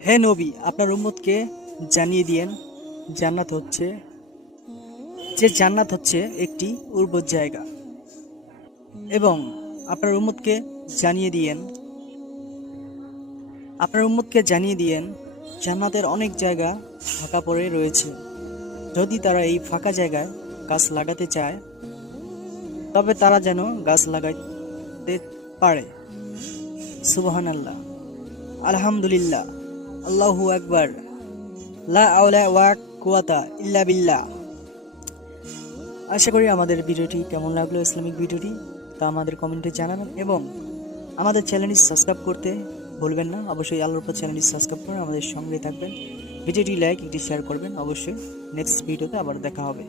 হে নবী, আপনার উম্মতকে জানিয়ে দিয়েন জান্নাত হচ্ছে জান্নাত হচ্ছে একটি উর্বর জায়গা। এবং আপনার উম্মতকে জানিয়ে দিয়েন জান্নাতের অনেক জায়গা ফাঁকা পড়ে রয়েছে। যদি তারা এই ফাঁকা জায়গায় গাছ লাগাতে চায় তবে তারা যেন গাছ লাগাইতে পারে। সুবহানাল্লাহ, আলহামদুলিল্লাহ, আল্লাহু আকবার, লা হাওলা ওয়া কুওয়াতা ইল্লা বিল্লাহ। আশা করি আমাদের ভিডিওটি কেমন লাগলো, ইসলামিক ভিডিওটি, তা আমাদের কমেন্টে জানাবেন এবং আমাদের চ্যানেলটি সাবস্ক্রাইব করতে ভুলবেন না। অবশ্যই আল্লাহর উপর চ্যানেলটি সাবস্ক্রাইব করে আমাদের সঙ্গে থাকবেন। ভিডিওটি লাইক, একটি শেয়ার করবেন। অবশ্যই নেক্সট ভিডিওতে আবার দেখা হবে।